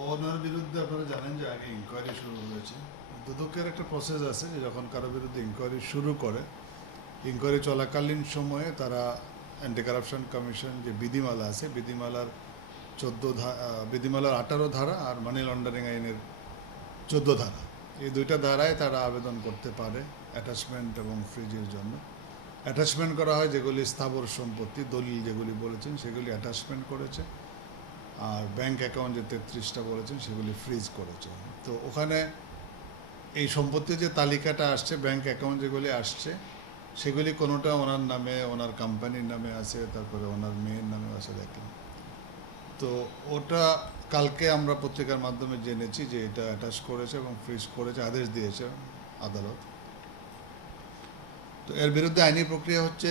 ওনার বিরুদ্ধে আপনারা জানেন যে আগে ইনকোয়ারি শুরু হয়েছে। দুদকের একটা প্রসেস আছে যে যখন কারো বিরুদ্ধে ইনকোয়ারি শুরু করে, ইনকোয়ারি চলাকালীন সময়ে তারা অ্যান্টি কারাপশন কমিশন যে বিধিমালা আছে, বিধিমালার বিধিমালার 18 ধারা আর মানি লন্ডারিং আইনের 14 ধারা, এই দুইটা ধারায় তারা আবেদন করতে পারে অ্যাটাচমেন্ট এবং ফ্রিজের জন্য। অ্যাটাচমেন্ট করা হয় যেগুলি স্থাবর সম্পত্তি, দলিল যেগুলি বলেছেন সেগুলি অ্যাটাচমেন্ট করেছে, আর ব্যাংক অ্যাকাউন্ট যে 33টা বলেছেন সেগুলি ফ্রিজ করেছে। তো ওখানে এই সম্পত্তির যে তালিকাটা আসছে, ব্যাংক অ্যাকাউন্ট যেগুলি আসছে সেগুলি কোনোটা ওনার নামে, ওনার কোম্পানির নামে আছে, তারপরে ওনার মেয়ের নামে আছে দেখলাম। তো ওটা কালকে আমরা পত্রিকার মাধ্যমে জেনেছি যে এটা অ্যাটাচ করেছে এবং ফ্রিজ করেছে, আদেশ দিয়েছে আদালত। তো এর বিরুদ্ধে আইনি প্রক্রিয়া হচ্ছে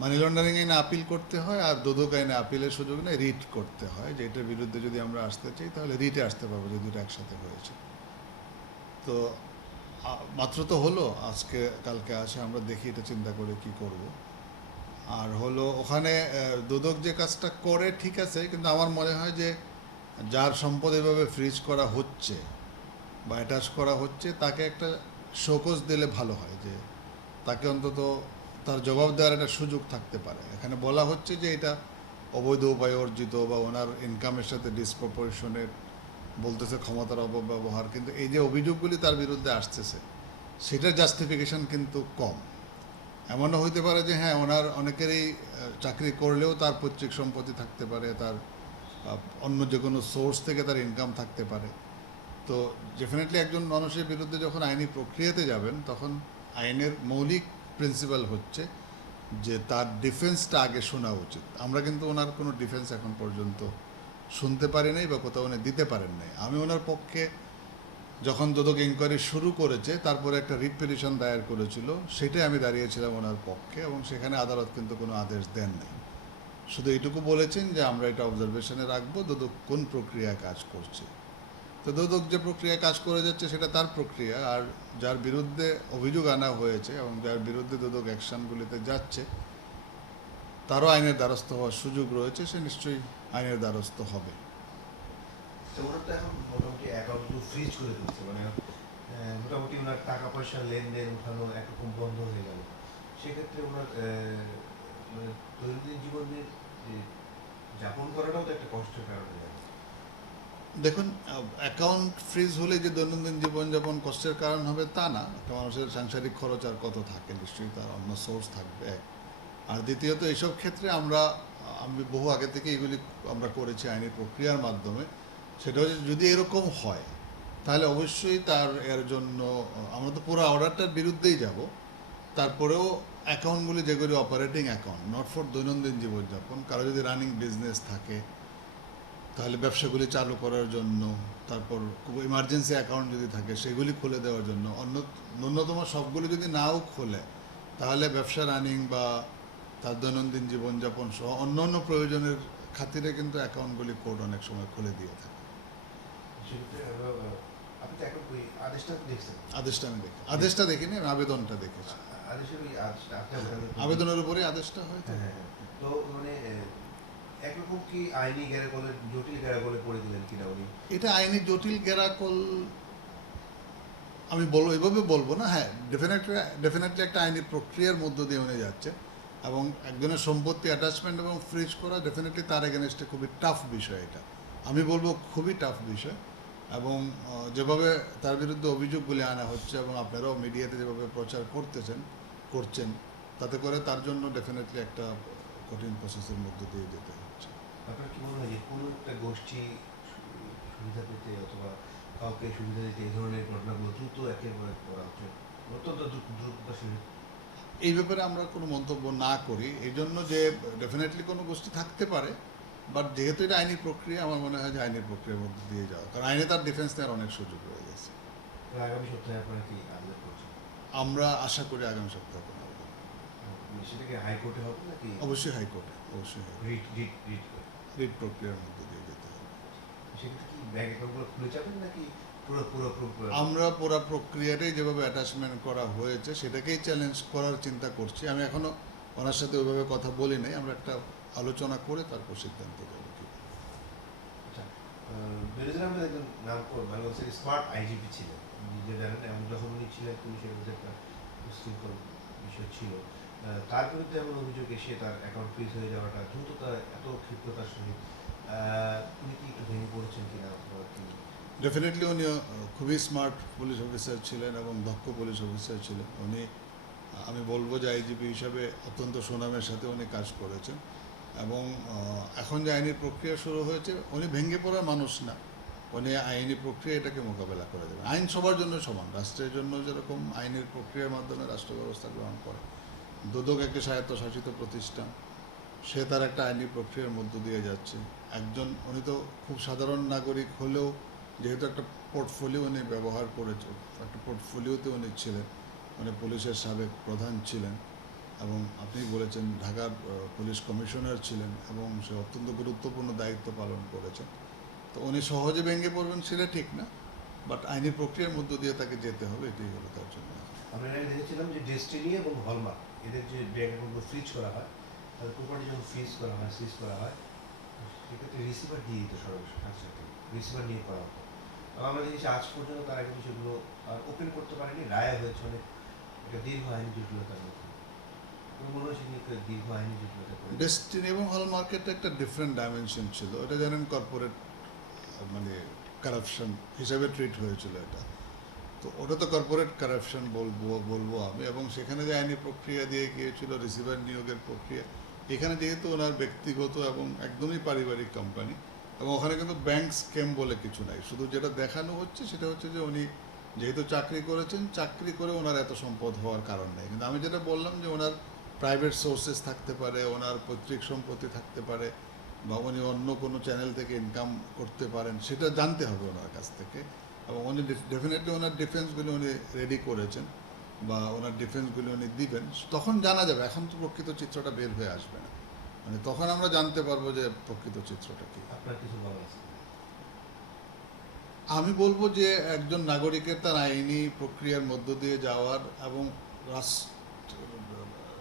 মানি লন্ডারিং আইনে আপিল করতে হয়, আর দুদক আইনে আপিলের সুযোগ নেই, রিট করতে হয়। যে এটার বিরুদ্ধে যদি আমরা আসতে চাই তাহলে রিটে আসতে পারবো, যে দুটো একসাথে হয়েছে। তো মাত্র তো হলো, আজকে কালকে আসে, আমরা দেখি এটা চিন্তা করে কি করব। আর হলো ওখানে দুদক যে কাজটা করে ঠিক আছে, কিন্তু আমার মনে হয় যে যার সম্পদ এভাবে ফ্রিজ করা হচ্ছে বা অ্যাটাচ করা হচ্ছে তাকে একটা শোকজ দিলে ভালো হয়, যে তাকে অন্তত তার জবাব দেওয়ার একটা সুযোগ থাকতে পারে। এখানে বলা হচ্ছে যে এটা অবৈধ উপায়ে অর্জিত বা ওনার ইনকামের সাথে ডিসপ্রপোর্শনেট, বলতেছে ক্ষমতার অপব্যবহার, কিন্তু এই যে অভিযোগগুলি তার বিরুদ্ধে আসতেছে সেটার জাস্টিফিকেশন কিন্তু কম। এমনও হইতে পারে যে হ্যাঁ, ওনার অনেকেরই চাকরি করলেও তার পৈতৃক সম্পত্তি থাকতে পারে, তার অন্য যে কোনো সোর্স থেকে তার ইনকাম থাকতে পারে। তো ডেফিনেটলি একজন মানুষের বিরুদ্ধে যখন আইনি প্রক্রিয়াতে যাবেন তখন আইনের মৌলিক প্রিন্সিপাল হচ্ছে যে তার ডিফেন্সটা আগে শোনা উচিত। আমরা কিন্তু ওনার কোনো ডিফেন্স এখন পর্যন্ত শুনতে পারি নাই বা কোথাও উনি দিতে পারেন নাই। আমি ওনার পক্ষে যখন দুদক ইনকোয়ারি শুরু করেছে তারপরে একটা রিট পিটিশন দায়ের করেছিল, সেটাই আমি দাঁড়িয়েছিলাম ওনার পক্ষে, এবং সেখানে আদালত কিন্তু কোনো আদেশ দেন নাই। শুধু এইটুকু বলেছেন যে আমরা এটা অবজারভেশনে রাখবো দুদক কোন প্রক্রিয়ায় কাজ করছে। তো দুদক যে প্রক্রিয়ায় কাজ করে যাচ্ছে সেটা তার প্রক্রিয়া, আর যার বিরুদ্ধে অভিযোগ আনা হয়েছে এবং যার বিরুদ্ধে দুদক অ্যাকশনগুলিতে যাচ্ছে তারও আইনের দ্বারস্থ হওয়ার সুযোগ রয়েছে, সে নিশ্চয়ই আইনের দ্বারস্থ হবে। তো ওনার তো এখন মোটামুটি অ্যাকাউন্টগুলো ফ্রিজ করে দিচ্ছে, মানে মোটামুটি ওনার টাকা পয়সার লেনদেন উঠানো একরকম বন্ধ হয়ে গেল। সেক্ষেত্রে ওনার মানে দৈনন্দিন জীবনের যে যাপন করাটাও তো একটা কষ্টের কারণ হয়ে যাবে। দেখুন, অ্যাকাউন্ট ফ্রিজ হলে যে দৈনন্দিন জীবনযাপন কষ্টের কারণ হবে তা না। একটা মানুষের সাংসারিক খরচ আর কত থাকে, নিশ্চয়ই তার অন্য সোর্স থাকবে এক। আর দ্বিতীয়ত এইসব ক্ষেত্রে আমি বহু আগে থেকে এগুলি আমরা করেছি আইনি প্রক্রিয়ার মাধ্যমে। সেটা হচ্ছে যদি এরকম হয় তাহলে অবশ্যই তার এর জন্য আমরা তো পুরো অর্ডারটার বিরুদ্ধেই যাব। তারপরেও অ্যাকাউন্টগুলি যেগুলি অপারেটিং অ্যাকাউন্ট, নট ফর দৈনন্দিন জীবনযাপন, কারো যদি রানিং বিজনেস থাকে তাহলে ব্যবসাগুলি চালু করার জন্য, তারপর খুব ইমার্জেন্সি অ্যাকাউন্ট যদি থাকে সেগুলি খুলে দেওয়ার জন্য, ন্যূনতম সবগুলি যদি নাও খোলে তাহলে ব্যবসা রানিং বা তার দৈনন্দিন জীবনযাপন সহ অন্য অন্য প্রয়োজনের খাতিরে কিন্তু অ্যাকাউন্টগুলি কোর্ট অনেক সময় খুলে দিয়ে থাকে। সেক্ষেত্রে আপনি তো এখন ওই আদেশটা দেখছেন? আদেশটা দেখিনি, আমি আবেদনটা দেখেছি। আদেশের ওই আদেশটা আপনার আবেদনের উপরে আদেশটা হয়। হ্যাঁ, তো মানে একরকম কি আইনি গ্যারাকলে, জটিল গ্যারাকলে পড়ে দিলেন কিনা উনি? এটা আইনি জটিল গ্যারাকল আমি বলবো, এভাবে বলবো না। হ্যাঁ, ডেফিনেটলি একটা আইনি প্রক্রিয়ার মধ্য দিয়ে উনি যাচ্ছে, এবং একজনের সম্পত্তি অ্যাটাচমেন্ট এবং ফ্রিজ করা ডেফিনেটলি তার এগেনস্টে খুবই টাফ বিষয়। এটা আমি বলবো খুবই টাফ বিষয়। এবং যেভাবে তার বিরুদ্ধে অভিযোগগুলি আনা হচ্ছে এবং আপনারাও মিডিয়াতে যেভাবে প্রচার করছেন, তাতে করে তার জন্য ডেফিনেটলি একটা কঠিন প্রসেসের মধ্য দিয়ে যেতে হচ্ছে। আপনার কি মনে হয় যে কোনো একটা গোষ্ঠী সুবিধা পেতে অথবা কাউকে সুবিধা দিতে এই ধরনের ঘটনাগুলো দ্রুত একেবারে করা হচ্ছে, অত্যন্ত দ্রুততার সহিত? এই ব্যাপারে আমরা কোনো মন্তব্য না করি, এই জন্য যে ডেফিনেটলি কোনো গোষ্ঠী থাকতে পারে, বাট যেহেতু এটা আইনি প্রক্রিয়া, আমার মনে হয় যে আইনের প্রক্রিয়ার মধ্যে দিয়ে যাওয়া, কারণ আইনে তার ডিফেন্স নেওয়ার অনেক সুযোগ রয়ে গেছে। আগামী সপ্তাহে আপনারা কি আবেদন করছেন? আমরা আশা করি আগামী সপ্তাহে কোনো আবেদন। সেটাকে হাইকোর্টে হবে নাকি? অবশ্যই হাইকোর্টে, অবশ্যই রিট রিট রিট রিট প্রক্রিয়ার মধ্যে দিয়ে যেতে হবে। সেক্ষেত্রে কি ব্যাংক অ্যাকাউন্টগুলো খুলে যাবেন নাকি পুরো পুরো পুরো? আমরা পুরো প্রক্রিয়াটাই যেভাবে অ্যাটাচমেন্ট করা হয়েছে সেটাকেই চ্যালেঞ্জ করার চিন্তা করছি। আমি এখনও ওনার সাথে ওইভাবে কথা বলি নাই, আমরা একটা আলোচনা করে তারপর সিদ্ধান্ত দেবো। আচ্ছা, একজন নাম মানে হচ্ছে স্মার্ট আইজিপি ছিলেন, যে জানেন, এবং যখন উনি ছিলেন পুলিশের মধ্যে একটা উশৃঙ্খল বিষয় ছিল, তার বিরুদ্ধে এমন অভিযোগ এসে তার অ্যাকাউন্ট ফ্রিজ হয়ে যাওয়াটা দ্রুততা, এত ক্ষিপ্রতার সহিত, উনি কি একটু ভেঙে পড়েছেন কিনা অথবা কি? ডেফিনেটলি উনি খুবই স্মার্ট পুলিশ অফিসার ছিলেন এবং দক্ষ পুলিশ অফিসার ছিলেন। উনি আমি বলবো যে আইজিপি হিসাবে অত্যন্ত সুনামের সাথে উনি কাজ করেছেন এবং এখন যে আইনি প্রক্রিয়া শুরু হয়েছে, উনি ভেঙে পড়ার মানুষ না, উনি আইনি প্রক্রিয়া এটাকে মোকাবেলা করে দেবেন। আইন সবার জন্য সমান, রাষ্ট্রের জন্য যেরকম আইনের প্রক্রিয়ার মাধ্যমে রাষ্ট্র ব্যবস্থা গ্রহণ করে, দুদক একটি স্বায়ত্তশাসিত প্রতিষ্ঠান, সে তার একটা আইনি প্রক্রিয়ার মধ্য দিয়ে যাচ্ছে। একজন উনি তো খুব সাধারণ নাগরিক হলেও যেহেতু একটা পোর্টফোলিও উনি ব্যবহার করেছে, একটা পোর্টফোলিওতে উনি ছিলেন, উনি পুলিশের সাবেক প্রধান ছিলেন এবং আপনি বলেছেন ঢাকার পুলিশ কমিশনার ছিলেন এবং সে অত্যন্ত গুরুত্বপূর্ণ দায়িত্ব পালন করেছেন। তো উনি সহজে ভেঙে পড়বেন সেটা ঠিক না, বাট আইনি প্রক্রিয়ার মধ্য দিয়ে তাকে যেতে হবে, এটাই হলো তার জন্য। আমরা এখানে দেখেছিলাম যে ডেস্টিনি এবং হলমার্ক এদের যে ব্যাংক অ্যাকাউন্টগুলো ফ্রিজ করা হয়, তাদের প্রপার্টি যখন ফ্রিজ করা হয়, সিজ করা হয়, সেক্ষেত্রে রিসিভার দিয়ে দিত সর্বশেষ কাছে রিসিভার নিয়ে করা হতো। এবং আমরা দেখেছি আজ পর্যন্ত তারা কিন্তু সেগুলো আর ওপেন করতে পারেনি, রায় হয়েছে অনেক একটা দীর্ঘ আইনি জটিলতার মধ্যে। মনে হয় সেদিন দীর্ঘ আইনি জটিলতা করে। ডেস্টিনি এবং হল মার্কেটে একটা ডিফারেন্ট ডাইমেনশন ছিল, এটা জানেন কর্পোরেট মানে কারাপশন হিসাবে ট্রিট হয়েছিল এটা। তো ওটা তো কর্পোরেট কারাপশন বলবো আমি, এবং সেখানে যে আইনি প্রক্রিয়া দিয়ে গিয়েছিল রিসিভার নিয়োগের প্রক্রিয়া, এখানে যেহেতু ওনার ব্যক্তিগত এবং একদমই পারিবারিক কোম্পানি, এবং ওখানে কিন্তু ব্যাংক স্ক্যাম বলে কিছু নাই, শুধু যেটা দেখানো হচ্ছে সেটা হচ্ছে যে উনি যেহেতু চাকরি করেছেন, চাকরি করে ওনার এত সম্পদ হওয়ার কারণ নেই। কিন্তু আমি যেটা বললাম যে ওনার প্রাইভেট সোর্সেস থাকতে পারে, ওনার পৈতৃক সম্পত্তি থাকতে পারে, বা উনি অন্য কোনো চ্যানেল থেকে ইনকাম করতে পারেন, সেটা জানতে হবে ওনার কাছ থেকে। এবং উনি ডেফিনেটলি ওনার ডিফেন্সগুলি উনি রেডি করেছেন বা ওনার ডিফেন্সগুলি উনি দিবেন, তখন জানা যাবে। এখন তো প্রকৃত চিত্রটা বের হয়ে আসবে না, মানে তখন আমরা জানতে পারবো যে প্রকৃত চিত্রটা কী। আপনার কিছু বলার আছে? আমি বলবো যে একজন নাগরিকের তার আইনি প্রক্রিয়ার মধ্য দিয়ে যাওয়ার এবং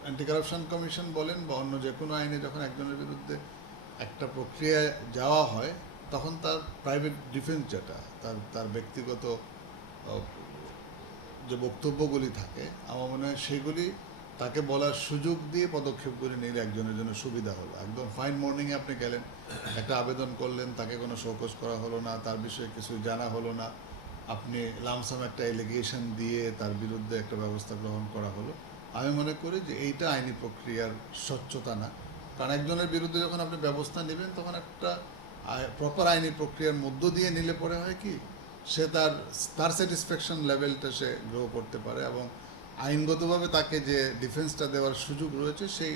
অ্যান্টি কারাপশন কমিশন বলেন বা অন্য যে কোনো আইনে যখন একজনের বিরুদ্ধে একটা প্রক্রিয়ায় যাওয়া হয়, তখন তার প্রাইভেট ডিফেন্স যেটা, তার ব্যক্তিগত যে বক্তব্যগুলি থাকে, আমার মনে হয় সেগুলি তাকে বলার সুযোগ দিয়ে পদক্ষেপগুলি নিলে একজনের জন্য সুবিধা হলো। একদম ফাইন মর্নিংয়ে আপনি গেলেন, একটা আবেদন করলেন, তাকে কোনো শোকজ করা হলো না, তার বিষয়ে কিছু জানা হলো না, আপনি লামসাম একটা এলিগেশন দিয়ে তার বিরুদ্ধে একটা ব্যবস্থা গ্রহণ করা হলো। আমি মনে করি যে এইটা আইনি প্রক্রিয়ার স্বচ্ছতা না, কারণ একজনের বিরুদ্ধে যখন আপনি ব্যবস্থা নেবেন তখন একটা প্রপার আইনি প্রক্রিয়ার মধ্য দিয়ে নিলে পরে হয় কি, সে তার স্যাটিসফ্যাকশন লেভেলটা সে গ্রো করতে পারে এবং আইনগতভাবে তাকে যে ডিফেন্সটা দেওয়ার সুযোগ রয়েছে সেই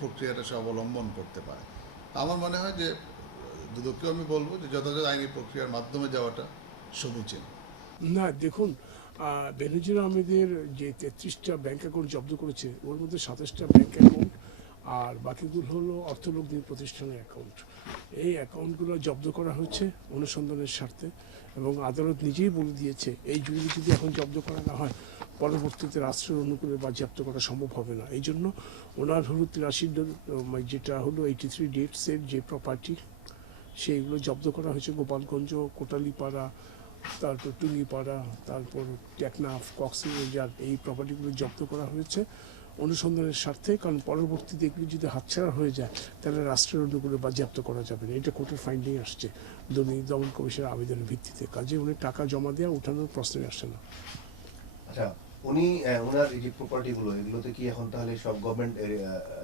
প্রক্রিয়াটা সে অবলম্বন করতে পারে। আমার মনে হয় যে দুদককেও আমি বলবো যে যথাযথ আইনি প্রক্রিয়ার মাধ্যমে যাওয়াটা সমীচীন। না দেখুন, বেনজির আহমেদের যে 33টা ব্যাংক অ্যাকাউন্ট জব্দ করেছে, ওর মধ্যে 27টা ব্যাংক অ্যাকাউন্ট আর বাকিগুলো হলো অর্থলগ্নি প্রতিষ্ঠানের অ্যাকাউন্ট। এই অ্যাকাউন্টগুলো জব্দ করা হয়েছে অনুসন্ধানের স্বার্থে এবং আদালত নিজেই বলে দিয়েছে এই জুড়ি যদি এখন জব্দ করা না হয় পরবর্তীতে রাষ্ট্রের অনুকূলে বাজেয়াপ্ত করা সম্ভব হবে না। এই জন্য ওনার হলো 83 যেটা হলো 83 ডেটসের যে প্রপার্টি, সেইগুলো জব্দ করা হয়েছে। গোপালগঞ্জ, কোটালীপাড়া, তারপর টুঙ্গিপাড়া, তারপর টেকনাফ, কক্সবাজার, এই প্রপার্টিগুলো জব্দ করা হয়েছে অনুসন্ধানের স্বার্থে। কারণ পরবর্তীতে এগুলি যদি হাতছাড়া হয়ে যায় তাহলে রাষ্ট্রের অনুকূলে বাজেয়াপ্ত করা যাবে না, এটা কোর্টের ফাইন্ডিং আসছে দুর্নীতি দমন কমিশনের আবেদনের ভিত্তিতে। কাজে উনি টাকা জমা দেওয়া উঠানোর প্রশ্নই আসছে না। আচ্ছা, উনি ওনার এই যে প্রপার্টিগুলো, এগুলোতে কি এখন তাহলে সব গভর্নমেন্ট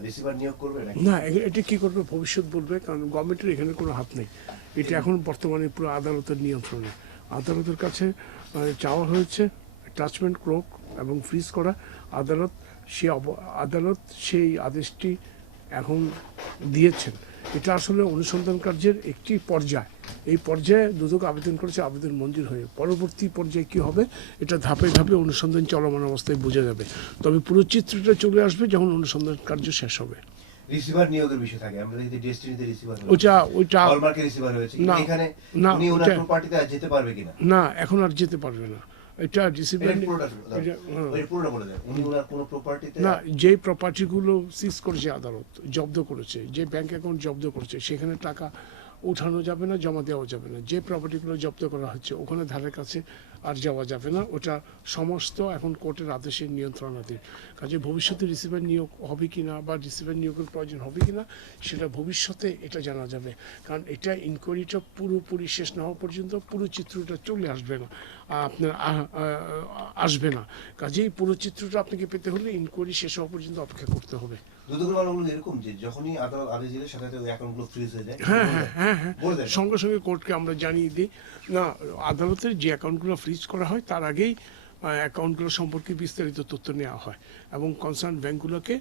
রিসিভার নিয়োগ করবে নাকি? না, এটা কি করবে ভবিষ্যৎ বলবে, কারণ গভর্নমেন্টের এখানে কোনো হাত নেই। এটা এখন বর্তমানে পুরো আদালতের নিয়ন্ত্রণে। আদালতের কাছে চাওয়া হয়েছে অ্যাটাচমেন্ট ক্রোক এবং ফ্রিজ করা। আদালত সেই আদেশটি এখন দিয়েছেন। এটা আসলে অনুসন্ধান কার্যের একটি পর্যায়। এই পর্যায়ে দুদক আবেদন করেছে, আবেদন মঞ্জুর হয়ে পরবর্তী পর্যায়ে কী হবে এটা ধাপে ধাপে অনুসন্ধান চলমান অবস্থায় বোঝা যাবে। তবে পুরো চিত্রটা চলে আসবে যখন অনুসন্ধান কার্য শেষ হবে। রিসিভার নিয়োগের বিষয় থাকে, আমরা যদি ডেস্টিনিতে রিসিভার ওইটা হলমার্কে রিসিভার হয়েছে, না, এখানে না, উনি ওনার ওটা- প্রপার্টিতে আর যেতে পারবে কিনা? না, এখন আর যেতে পারবে না। এটা ডিসিপ্লিন পুরোটা বলে দেন, উনি ওনার কোনো প্রপার্টিতে না, যে প্রপার্টিগুলো সিজ করেছে আদালত, জব্দ করেছে, যে ব্যাংক অ্যাকাউন্ট জব্দ করেছে, সেখানে টাকা উঠানো যাবে না, জমা দেওয়া যাবে না। যে প্রপার্টিগুলো জব্দ করা হচ্ছে ওখানে ধারের কাছে আর যাওয়া যাবে না, ওটা সমস্ত এখন কোর্টের আদেশের নিয়ন্ত্রণাধীন। কাজে ভবিষ্যতে রিসিভার নিয়োগ হবে কিনা বা রিসিভার নিয়োগের প্রয়োজন হবে কিনা সেটা ভবিষ্যতে এটা জানা যাবে, কারণ এটা ইনকোয়ারিটা পুরোপুরি শেষ না হওয়া পর্যন্ত পুরো চিত্রটা চলে আসবে না, আপনার আসবে না। কাজেই পুরো চিত্রটা আপনাকে পেতে হলে ইনকোয়ারি শেষ হওয়া পর্যন্ত অপেক্ষা করতে হবে। দুদকের মামলাগুলো এরকম যে যখনই আদালত আদেশ দিলে সাথে সাথে ওই অ্যাকাউন্টগুলো ফ্রিজ হয়ে যায়, হ্যাঁ হ্যাঁ হ্যাঁ হ্যাঁ বলে দেয়। সঙ্গে সঙ্গে কোর্টকে আমরা জানিয়ে দিই। না, আদালতের যে অ্যাকাউন্টগুলো ফ্রিজ করা হয় তার আগেই অ্যাকাউন্টগুলো সম্পর্কে বিস্তারিত তথ্য নেওয়া হয় এবং কনসার্ন ব্যাঙ্কগুলোকে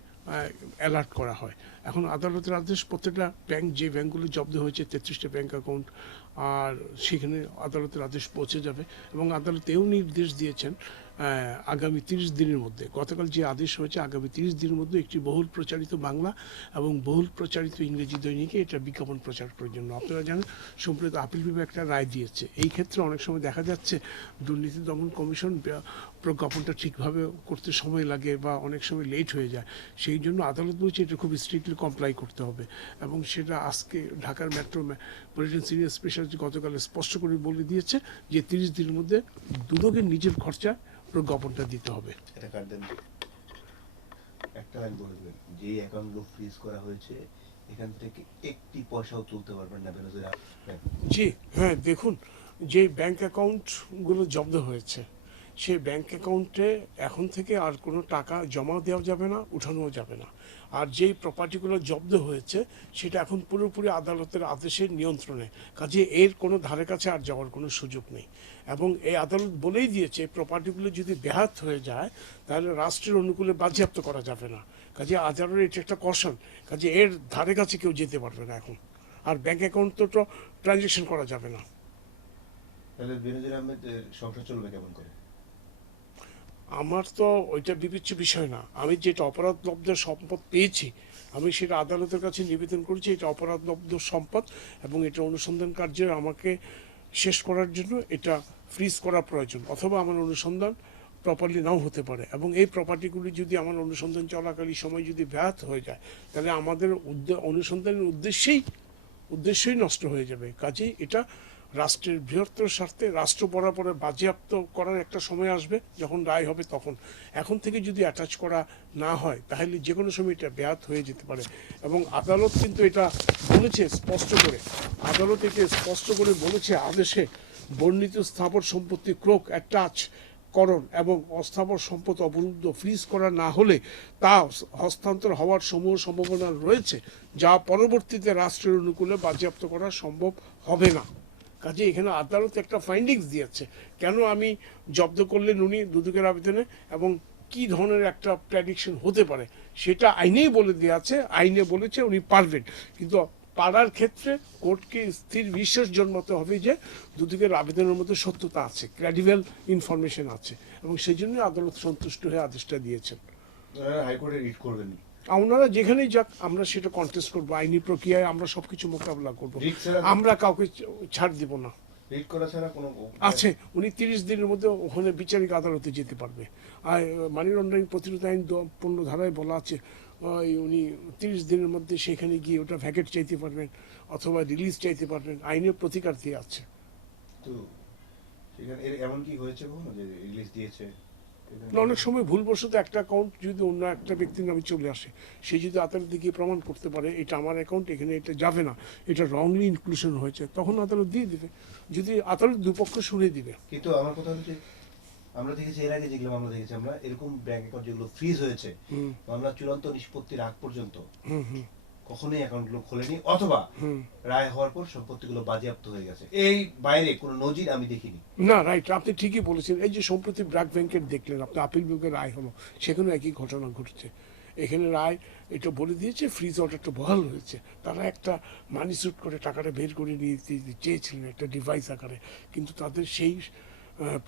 অ্যালার্ট করা হয়। এখন আদালতের আদেশ প্রত্যেকটা ব্যাংক, যে ব্যাঙ্কগুলো জব্দ হয়েছে 33টা ব্যাঙ্ক অ্যাকাউন্ট, আর সেখানে আদালতের আদেশ পৌঁছে যাবে এবং আদালত এও নির্দেশ দিয়েছেন আগামী 30 দিনের মধ্যে, গতকাল যে আদেশ হয়েছে আগামী 30 দিনের মধ্যে একটি বহুল প্রচারিত বাংলা এবং বহুল প্রচারিত ইংরেজি দৈনিকে এটা বিজ্ঞাপন প্রচার করার জন্য। আপনারা জানেন সম্প্রতি আপিল বিভাগ একটা রায় দিয়েছে। এই ক্ষেত্রে অনেক সময় দেখা যাচ্ছে দুর্নীতি দমন কমিশন প্রজ্ঞাপনটা ঠিকভাবে করতে সময় লাগে বা অনেক সময় লেট হয়ে যায়। সেই জন্য আদালত বলছে এটা খুব স্ট্রিক্টলি কমপ্লাই করতে হবে এবং সেটা আজকে ঢাকার মেট্রোপলিটন সিনিয়র স্পেশালিস্ট গতকাল স্পষ্ট করে বলে দিয়েছে যে 30 দিনের মধ্যে দুদকের নিজের খরচা প্রজ্ঞাপনটা দিতে হবে। এটা কাট দেন, একটা লাইন বলে দেবেন, যে অ্যাকাউন্টগুলো ফ্রিজ করা হয়েছে এখান থেকে একটি পয়সাও তুলতে পারবেন না বেনজির আহমেদ। জি হ্যাঁ, দেখুন যে ব্যাংক অ্যাকাউন্টগুলো জব্দ হয়েছে সেই ব্যাংক অ্যাকাউন্টে এখন থেকে আর কোনো টাকা জমা দেওয়া যাবে না, উঠানোও যাবে না। আর যেই প্রপার্টিগুলো জব্দ হয়েছে সেটা এখন পুরোপুরি আদালতের আদেশের নিয়ন্ত্রণে, কাজে এর কোনো ধারে কাছে আর যাওয়ার কোনো সুযোগ নেই। এবং এই আদালত বলেই দিয়েছে প্রপার্টিগুলো যদি ব্যাহত হয়ে যায় তাহলে রাষ্ট্রের অনুকূলে বাজেয়াপ্ত করা যাবে না। কাজে আদালতের এটা একটা কশন, কাজে এর ধারে কাছে কেউ যেতে পারবে না এখন। আর ব্যাংক অ্যাকাউন্ট তো ট্রানজ্যাকশন করা যাবে না। তাহলে বেনজির আহমেদের সংসার চলবে কেমন করে? আমার তো ওইটা বিবেচ্য বিষয় না। আমি যেটা অপরাধলব্ধ সম্পদ পেয়েছি আমি সেটা আদালতের কাছে নিবেদন করেছি, এটা অপরাধলব্ধ সম্পদ এবং এটা অনুসন্ধান কার্যে আমাকে শেষ করার জন্য এটা ফ্রিজ করা প্রয়োজন, অথবা আমার অনুসন্ধান প্রপারলি নাও হতে পারে এবং এই প্রপার্টিগুলি যদি আমার অনুসন্ধান চলাকালীন সময় যদি ব্যাহত হয়ে যায় তাহলে আমাদের অনুসন্ধানের উদ্দেশ্যই নষ্ট হয়ে যাবে। কাজেই এটা রাষ্ট্রের বৃহত্তর স্বার্থে রাষ্ট্র বরাবরে বাজেয়াপ্ত করার একটা সময় আসবে যখন রায় হবে তখন। এখন থেকে যদি অ্যাটাচ করা না হয় তাহলে যে কোনো সময় এটা ব্যাহত হয়ে যেতে পারে এবং আদালত কিন্তু এটা বলেছে স্পষ্ট করে, আদালত এটা স্পষ্ট করে বলেছে আদেশে, বর্ণিত স্থাবর সম্পত্তি ক্রোক অ্যাটাচ করণ এবং অস্থাবর সম্পদ অবরুদ্ধ ফ্রিজ করা না হলে তা হস্তান্তর হওয়ার সমূহ সম্ভাবনা রয়েছে যা পরবর্তীতে রাষ্ট্রের অনুকূলে বাজেয়াপ্ত করা সম্ভব হবে না। কাজে এখানে আদালত একটা ফাইন্ডিংস দিয়েছে কেন আমি জব্দ করলেন উনি দুদকের আবেদনে এবং কি ধরনের একটা প্রেডিকশন হতে পারে সেটা আইনেই বলে দেওয়া আছে। আইনে বলেছে উনি পারবেন, কিন্তু পারার ক্ষেত্রে কোর্টকে স্থির বিশ্বাস জন্মাতে হবে যে দুদকের আবেদনের মধ্যে সত্যতা আছে, ক্রেডিবল ইনফরমেশন আছে এবং সেই জন্য আদালত সন্তুষ্ট হয়ে আদেশটা দিয়েছেন। হাইকোর্টে রিট করবেন? আপনারা যেখানেই যাক আমরা সেটা কন্টেস্ট করবো, আইনি প্রক্রিয়ায় আমরা সবকিছু মোকাবিলা করবো, আমরা কাউকে ছাড় দিব না। রিট করা ছাড়া কোনো আছে, উনি 30 দিনের মধ্যে ওখানে বিচারিক আদালতে যেতে পারবে। আর মানি লন্ডারিং প্রতিরোধ আইন 15 ধারায় বলা আছে উনি 30 দিনের মধ্যে সেখানে গিয়ে ওটা ভ্যাকেট চাইতে পারবেন অথবা রিলিজ চাইতে পারবেন, আইনের প্রতিকার দিয়ে আছে। তো সেখানে এমন কি হয়েছে কখনো যে রিলিজ দিয়েছে? অনেক সময় ভুলবশত একটা অ্যাকাউন্ট যদি অন্য একটা ব্যক্তির নামে চলে আসে, সে যদি আদালতে গিয়ে প্রমাণ করতে পারে এটা আমার অ্যাকাউন্ট, এখানে এটা যাবে না, এটা রংলি ইনক্লুশন হয়েছে, তখন আদালত দিয়ে দিবে, যদি আদালত দুপক্ষ শুনে দিবে। কিন্তু আমার কথা হচ্ছে আমরা দেখেছি এর আগে যেগুলো মামলা দেখেছি আমরা, এরকম ব্যাংক অ্যাকাউন্ট যেগুলো ফ্রিজ হয়েছে মামলা চূড়ান্ত নিষ্পত্তির আগ পর্যন্ত কখনোই অ্যাকাউন্টগুলো খোলেনি অথবা রায় হওয়ার পর সম্পত্তিগুলো বাজেয়াপ্ত হয়ে গেছে। এই বাইরে কোনো নজির আমি দেখিনি। না, রাইট, আপনি ঠিকই বলেছেন। এই যে সম্প্রতি ব্র্যাক ব্যাংকের দেখলেন আপনি, আপিল বিভাগের রায় হলো, সেখানেও একই ঘটনা ঘটেছে। এখানে রায় এটা বলে দিয়েছে ফ্রিজ অর্ডারটা বহাল হয়েছে, তারা একটা মানি স্যুট করে টাকাটা বের করে নিয়ে চেয়েছিলেন একটা ডিভাইস আকারে, কিন্তু তাদের সেই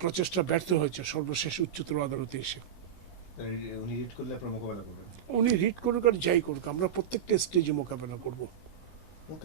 প্রচেষ্টা ব্যর্থ হয়েছে সর্বশেষ উচ্চতর আদালতে এসে। উনি রিট করলে আপনারা মোকাবেলা করবেন? উনি রিট করুক আর যাই করুক আমরা প্রত্যেকটা স্টেজে মোকাবেলা করবো।